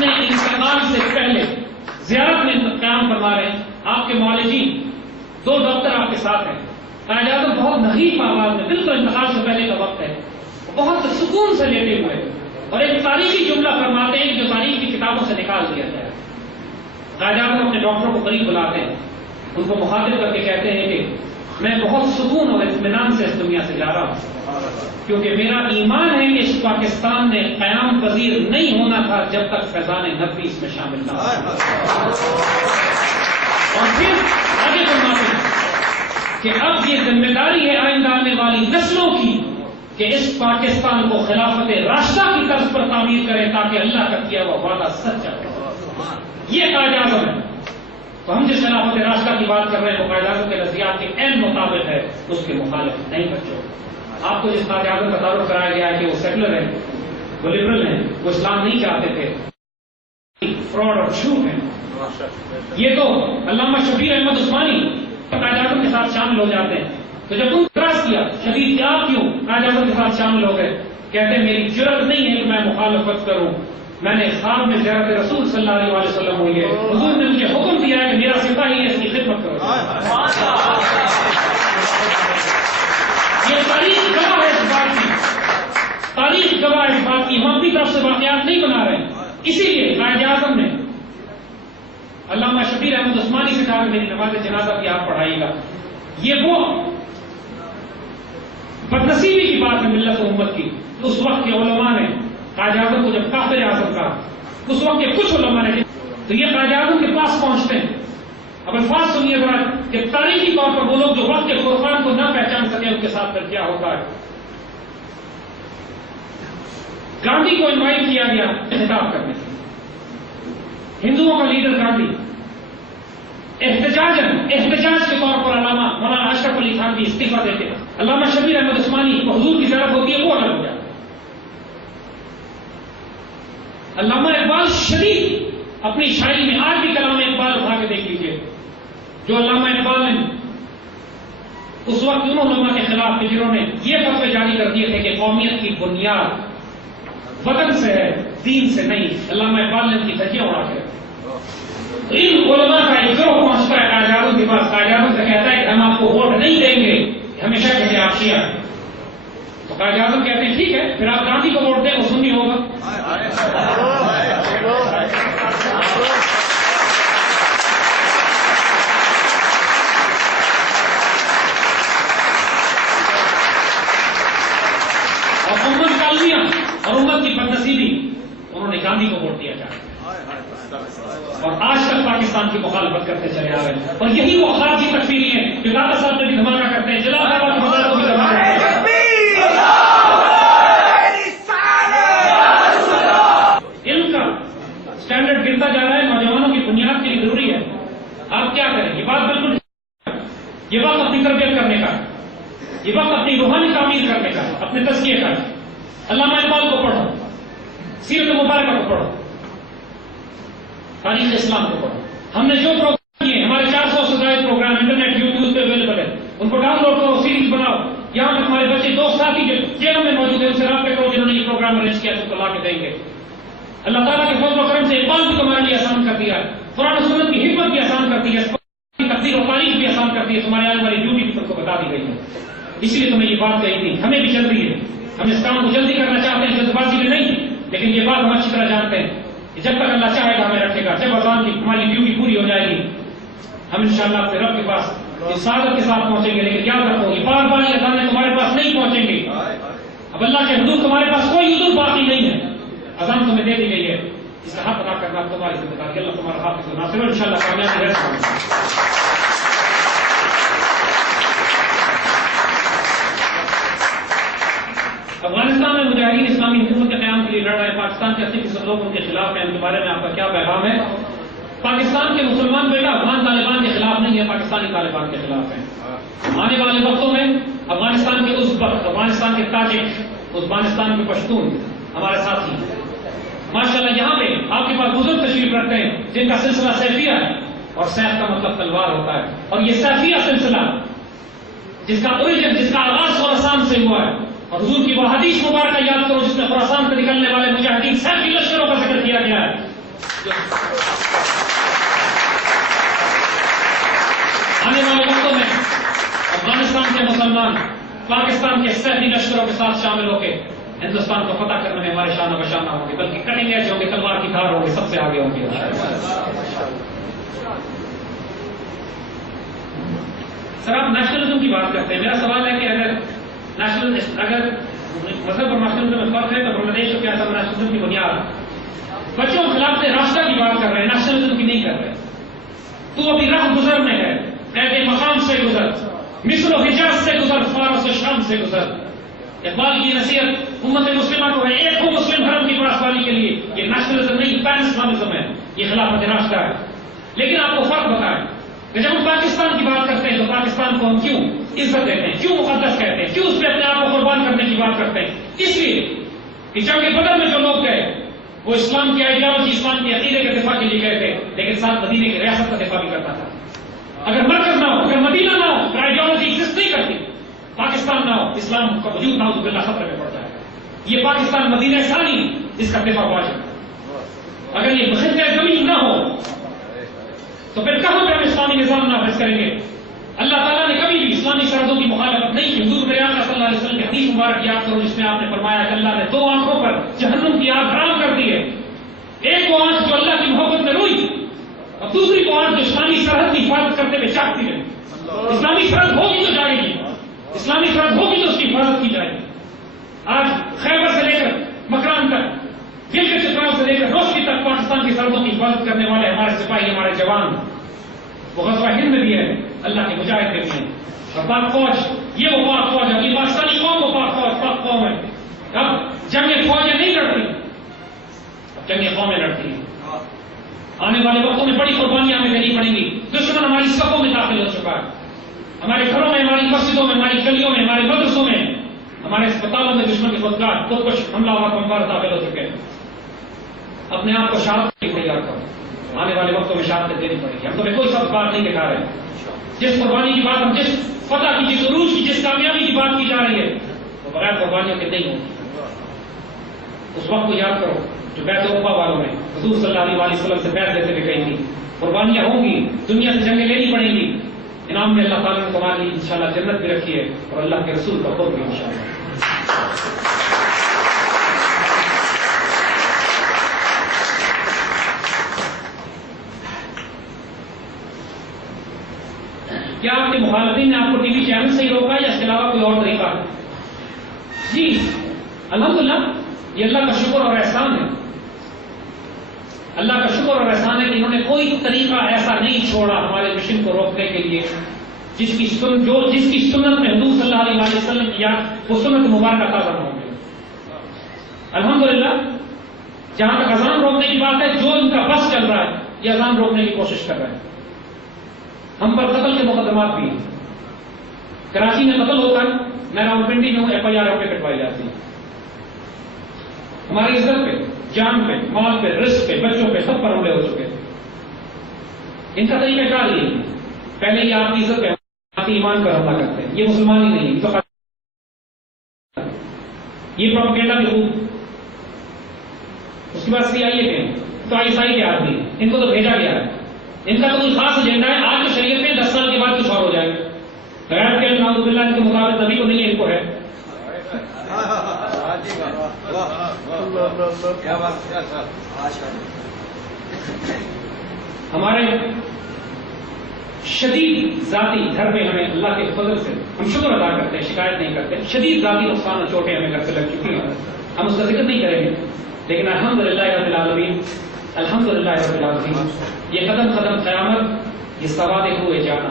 اپنے انتقال سے پہلے زیارت میں قیام فرما رہے ہیں. آپ کے معالجین 2 ڈاکٹر آپ کے ساتھ ہیں. قائد اعظم بہت نحیف آواز میں بالکل انتقال سے پہلے کا وقت ہے, بہت سکون سے لیٹے ہوئے اور ایک تاریخی جملہ فرماتے ہیں جو تاریخ کی کتابوں سے نکال دیا گیا ہے. قائد اعظم اپنے ڈاکٹروں کو قریب بلاتے ہیں, ان کو مخاطب کر کے کہتے ہیں کہ میں بہت سکون اور اطمینان سے اس دنیا سے جا رہا ہوں, کیونکہ میرا ایمان ہے کہ اس پاکستان نے قیام پذیر نہیں ہونا تھا جب تک فیضان نبوی اس میں شامل نہ ہو. اور پھر آگے فرماتے ہیں کہ اب یہ ذمہ داری ہے آئندہ آنے والی نسلوں کی کہ اس پاکستان کو خلافت راشدہ کی طرز پر تعمیر کریں تاکہ اللہ کا کیا ہوا وعدہ سچا ہو. یہ قائد اعظم ہے. تو ہم جس خلافت راشدہ کی بات کر رہے ہیں وہ قائد اعظم کے نظریات کے عین مطابق ہے, اس کے مخالف نہیں بچو. آپ کو جس قائد اعظم کا تعارف کرایا گیا ہے کہ وہ سیکولر ہے, وہ لبرل ہیں, وہ اسلام نہیں چاہتے تھے, فراڈ اور جھوٹ ہے. یہ تو علامہ شبیر احمد عثمانی قائد اعظم کے ساتھ شامل ہو جاتے ہیں. تو جب ان اعتراض کیا شبیر کہ آپ کیوں قائد اعظم کے ساتھ شامل ہو گئے, کہتے ہیں میری جرأت نہیں ہے کہ میں مخالفت کروں. میں نے خواب میں زیارت رسول صلی اللہ علیہ وسلم ہوئی ہے, حضور نے مجھے حکم دیا ہے کہ میرا سپاہی ہے, اس کی خدمت کرو. یہ تاریخ گواہ ہے اس بات کی, تاریخ گواہ ہے اس بات کی. ہم اپنی طرف سے واقعات نہیں بنا رہے ہیں. اسی لیے قائد اعظم نے علامہ شبیر احمد عثمانی سے کہا کہ میری نماز جنازہ بھی آپ پڑھائیے گا. یہ وہ بدنصیبی کی بات ہے ملت و امت کی. اس وقت کے علماء نے قائد اعظم کو جب کافر اعظم کہا, اس وقت کے کچھ علماء نے تو یہ قائد اعظم کے پاس پہنچتے ہیں. اب الفاظ سنیے ذرا کہ تاریخی طور پر وہ لوگ جو وقت کے فرقان کو نہ پہچان سکے ان کے ساتھ پھر کیا ہوتا ہے. گاندھی کو انوائٹ کیا گیا خطاب کرنے کے, ہندوؤں کا لیڈر گاندھی, احتجاج کے طور پر علامہ مولانا اشرف علی خان بھی استعفیٰ دیتے ہیں. علامہ شبیر احمد عثمانی کو حضور کی زیارت ہوتی ہے, وہ الگ ہو جاتا. علامہ اقبال شریف اپنی شاعری میں آج بھی کلام اقبال اٹھا کے دیکھ لیجیے, جو علامہ اقبال نے اس وقت ان علماء کے خلاف تھے جنہوں نے یہ فتوے جاری کر دیے تھے کہ قومیت کی بنیاد وطن سے ہے, دین سے نہیں. علامہ اقبال نے ان کی دھجیاں اڑا کے ان علماء کا ایک گروہ پہنچتا ہے قائد اعظم کے پاس. قائد اعظم سے کہتا ہے کہ ہم آپ کو ووٹ نہیں دیں گے, ہمیشہ کہتے ہیں آپ شیعہ. تو قائد اعظم کہتے ہیں ٹھیک ہے, پھر آپ گاندھی کو ووٹ دیں, وہ سنی ہوگا. اور امت کالمیاں اور امت کی بدنصیبی, انہوں نے گاندھی کو ووٹ دیا جائے اور آج تک پاکستان کی مخالفت کرتے چلے آ رہے ہیں. اور یہی وہ خارجی تکفیری ہیں جو دادا صاحب نے بھی دھماکہ کرتے ہیں, جلال آباد کے مزار کو بھی دھماکہ کرتے ہیں. علم کا اسٹینڈرڈ گرتا جا رہا ہے, نوجوانوں کی بنیاد کے لیے ضروری ہے. آپ کیا کریں, یہ بات بالکل, یہ وقت اپنی تربیت کرنے کا, یہ وقت اپنی روحانی تعمیر کرنے کا, اپنے تزکیے کا. علامہ اقبال کو پڑھو, سیرت مبارکہ کو پڑھو, تاریخ اسلام کو پڑھو. ہم نے جو پروگرام کیے, ہمارے 400 سے زائد پروگرام انٹرنیٹ یوٹیوب پہ اویلیبل ہے, ان کو ڈاؤن لوڈ کرو, سیریز بناؤ. یہاں تک ہمارے بچے دوست ساتھی جو جیلوں میں موجود ہیں ان سے رابطے کرو جنہوں نے یہ پروگرام ارینج کیا, تو لا کے دیں گے. اللہ تعالیٰ کے فضل و کرم سے اقبال بھی تمہارے لیے آسان کر دیا, قرآن و سنت کی حکمت بھی آسان کر دی ہے, تقدیر و تاریخ بھی آسان کر دی ہے, تمہارے آنے والی ڈیوٹی بھی تم کو بتا دی گئی ہے. اس لیے تمہیں یہ بات کہی تھی. ہمیں بھی جلدی ہے, ہم اس کام کو جلدی کرنا چاہتے ہیں, جلد بازی میں نہیں, لیکن یہ بات ہم اچھی طرح جانتے ہیں کہ جب تک اللہ چاہے گا ہمیں رکھے گا. جب اذان کی ہماری ڈیوٹی پوری ہو جائے گی ہم انشاءاللہ اپنے رب کے پاس سعادت کے ساتھ پہنچیں گے. لیکن یاد رکھو یہ بار بار یہ اذانیں تمہارے پاس نہیں پہنچیں گی. اب اللہ کے حدود تمہارے پاس کوئی حدود باقی نہیں ہے, اذان تمہیں دے دی گئی ہے, اس کا حق ادا کرنا تمہاری ذمہ داری. اللہ تمہارا حافظ و ناصر, انشاءاللہ کامیابی رہے. افغانستان میں مجاہدین اسلامی حکومت کے قیام کے لیے لڑ رہے ہیں. پاکستان کے 80% لوگ ان کے خلاف ہیں. ان کے بارے میں آپ کا کیا پیغام ہے؟ پاکستان کے مسلمان بیٹا افغان طالبان کے خلاف نہیں ہے, پاکستانی طالبان کے خلاف ہیں. آنے والے وقتوں میں افغانستان کے ازبک, افغانستان کے تاجک, افغانستان کے پشتون ہمارے ساتھی ماشاءاللہ یہاں پہ آپ کے پاس بزرگ تشریف رکھتے ہیں جن کا سلسلہ سیفیہ ہے, اور سیف کا مطلب تلوار ہوتا ہے. اور یہ سیفیہ سلسلہ جس کا اوریجن, جس کا آغاز خراسان سے ہوا ہے, اور حضور کی وہ حدیث مبارکہ یاد کرو جس میں خراسان سے نکلنے والے مجاہدین سیفی لشکروں کا ذکر کیا گیا ہے. آنے والے وقتوں میں افغانستان کے مسلمان پاکستان کے سیدھی لشکروں کے ساتھ شامل ہو کے ہندوستان کو فتح کرنے میں ہمارے شانہ بشانہ ہوں گے، بلکہ کٹنگ ایج ہوں گے، تلوار کی دھار ہوں گے، سب سے آگے ہوں گے۔ سر آپ نیشنلزم کی بات کرتے ہیں، میرا سوال ہے کہ اگر مذہب اور نیشنلزم میں فرق ہے تو بنگلہ دیش کے اعظم نیشنلزم کی بنیاد بچوں کے خلاف راستہ کی بات کر رہے ہیں، نیشنلزم کی نہیں کر رہے۔ تو ابھی راہ گزر میں ہے، قید مقام سے گزر، مصر و حجاز سے گزر، فارس و شام سے گزر۔ اقبال کی نصیحت امت مسلمہ کو ہے، ایک ہو مسلم حرم کی پاسبانی کے لیے، یہ نیشنلزم نہیں، پین اسلامزم ہے، یہ خلافت راستہ ہے۔ لیکن آپ کو فرق بتائیں کہ جب ہم پاکستان کی بات کرتے ہیں تو پاکستان کو ہم کیوں عزت دیتے ہیں، کیوں مقدس کہتے ہیں، کیوں اس پہ اپنے آپ کو قربان کرنے کی بات کرتے ہیں؟ اس لیے کہ جنگ بدر میں جو لوگ گئے وہ اسلام کی آئیڈیالوجی، اسلام کے عقیدے کے دفاع کے لیے گئے تھے، لیکن ساتھ مدینے کی ریاست کا دفاع بھی کرتا تھا۔ اگر مرکز نہ ہو، اگر مدینہ نہ ہو، آئیڈیالوجی ایگزسٹ نہیں کرتی، پاکستان نہ ہو، اسلام کا وجود نہ ہو تو باللہ خطرے میں پڑ جائے گا۔ یہ پاکستان مدینہ ثانی، اس کا دفاع واجب ہے۔ اگر یہ خطہ زمین نہ ہو تو پھر کہاں پہ ہم اسلامی نظام نافذ کریں گے؟ اللہ تعالیٰ نے کبھی بھی اسلامی سرحدوں کی مخالفت نہیں کی۔ حضور میرے آقا صلی اللہ علیہ وسلم کی حدیث مبارک یاد کرو، جس میں آپ نے فرمایا کہ اللہ نے دو آنکھوں پر جہنم کی آگ حرام کر دی ہے، ایک وہ آنکھ جو اللہ کی محبت میں روئی اور دوسری وہ آنکھ جو اسلامی سرحد کی حفاظت کرتے ہوئے چاہتی ہے۔ اسلامی سرحد ہوگی تو جائے گی، اسلامی سرحد ہوگی تو اس کی حفاظت کی جائے گی۔ آج خیبر سے لے کر مکران تک، دل کے چترال سے لے کر روشنی تک پاکستان کی سرحدوں کی حفاظت کرنے والے ہمارے سپاہی، ہمارے جوان، وہ غزوہ ہند میں بھی ہے، اللہ کے مجاہد میں بھی ہیں۔ اور پاک فوج، یہ وہ پاک فوج ہے، یہ پاکستانی قوم وہ پاک فوج، پاک قوم ہے۔ اب جنگیں فوجیں نہیں لڑتی، اب جنگیں قومیں لڑتی ہیں۔ آنے والے وقتوں میں بڑی قربانیاں ہمیں دینی پڑیں گی۔ دشمن ہماری صفوں میں داخل ہو چکا ہے، ہمارے گھروں میں، ہماری مسجدوں میں، ہماری گلیوں میں، ہمارے مدرسوں میں، ہمارے اسپتالوں میں دشمن کے خودکار خود کچھ حملہ اور بمبار داخل ہو چکے ہیں۔ اپنے آپ کو شہادت کے لیے تیار کرو، آنے والے وقتوں میں شہادت دینی پڑے گی۔ ہم تمہیں کوئی سب بات نہیں دکھا رہے، جس قربانی کی بات، ہم جس فتح کی، جس عروج کی، جس کامیابی کی بات کی جا رہی ہے وہ بغیر قربانیوں کے نہیں ہوگی۔ اس وقت کو یاد کرو جو بیعت عقبہ والوں نے حضور صلی اللہ علیہ وسلم سے بیعت لیتے ہوئے کہیں گی، قربانیاں ہوں گی، دنیا سے جنگیں لینی پڑیں گی، انعام میں اللہ تعالیٰ نے تمہارے لیے انشاءاللہ جنت بھی رکھی ہے اور اللہ کے رسول کا قرب بھی انشاءاللہ۔ کیا آپ کے مخالفین نے آپ کو ٹی وی چینل سے ہی روکا یا اس کے علاوہ کوئی اور طریقہ ہے؟ جی الحمدللہ، یہ اللہ کا شکر اور احسان ہے، اللہ کا شکر اور احسان ہے کہ انہوں نے کوئی طریقہ ایسا نہیں چھوڑا ہمارے مشن کو روکنے کے لیے جس کی سنت میں حضور صلی اللہ علیہ وسلم کیا وہ سنت مبارکہ تازہ ہوں گے۔ الحمدللہ جہاں تک اذان روکنے کی بات ہے، جو ان کا بس چل رہا ہے یہ اذان روکنے کی کوشش کر رہے ہیں۔ ہم پر قتل کے مقدمات بھی ہیں، کراچی میں قتل ہوتا ہے، میں راولپنڈی میں ہوں، FIR پہ کٹوائی جاتی ہے۔ ہماری عزت پہ، جان پہ، مال پہ، رزق پہ، بچوں پہ، سب پر حملے ہو چکے ہیں۔ ان کا طریقہ کار یہ ہے، پہلے یہ آپ کی عزت پہ، آپ کے ایمان پر حملہ کرتے ہیں، یہ مسلمان ہی نہیں، یہ پروپیگنڈا بھی خوب۔ اس کے بعد CIA کے ہیں تو ISI کے آدمی، ان کو تو بھیجا گیا ہے، ان کا تو کوئی خاص ایجنڈا ہے، آج کی شریعت میں 10 سال کے بعد کچھ اور ہو جائے گا، غیر کے نعوذ باللہ ان کے مطابق نبی کو نہیں ہے، ان کو ہے۔ ہمارے شدید ذاتی گھر میں ہمیں اللہ کے فضل سے ہم شکر ادا کرتے ہیں، شکایت نہیں کرتے، شدید ذاتی نقصان اور چوٹیں ہمیں گھر سے لگ چکی ہیں، ہم اس کا ذکر نہیں کریں گے، لیکن الحمدللہ رب العالمین، الحمدللہ رب العالمین، یہ قدم قدم قیامت، یہ سواد ہوئے جانا،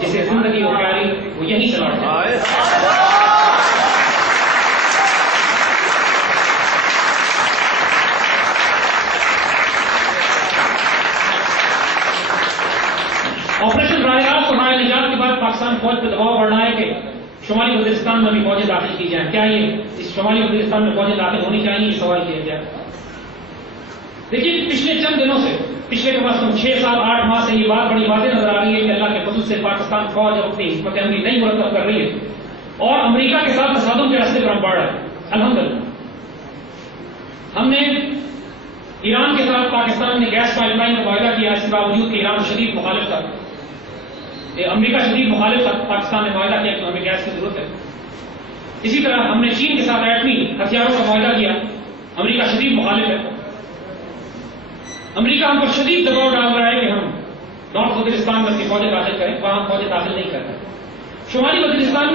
جسے زندگی ہو پیاری وہ یہی چلاتا ہے۔ آپریشن براہ راست ہمارے نجات کے بعد پاکستان فوج پہ دباؤ بڑھ رہا ہے کہ شمالی وزیرستان میں بھی فوجیں داخل کی جائیں، کیا یہ اس شمالی وزیرستان میں فوجیں داخل ہونی چاہیے، یہ سوال کیا جائے۔ دیکھیے پچھلے چند دنوں سے، پچھلے کم از کم 6 سال 8 ماہ سے یہ بات بڑی واضح نظر آ رہی ہے کہ اللہ کے فضل سے پاکستان فوج اپنی حکمت عملی نہیں مرتب کر رہی ہے اور امریکہ کے ساتھ تصادم کے راستے پر ہم بڑھ رہے ہیں۔ الحمدللہ ہم نے ایران کے ساتھ پاکستان نے گیس پائپ لائن کا معاہدہ کیا، اس کے باوجود کہ ایران شدید مخالف تھا، امریکہ شدید مخالف تھا، پاکستان نے معاہدہ کیا کہ ہمیں گیس کی ضرورت ہے۔ اسی طرح ہم نے چین کے ساتھ ایٹمی ہتھیاروں کا معاہدہ کیا، امریکہ شدید مخالف ہے۔ امریکہ ہم پر شدید دباؤ ڈال رہا ہے کہ ہم نارتھ وزیرستان میں اپنی فوجیں داخل کریں، وہاں فوجیں داخل نہیں کرتے۔ شمالی وزیرستان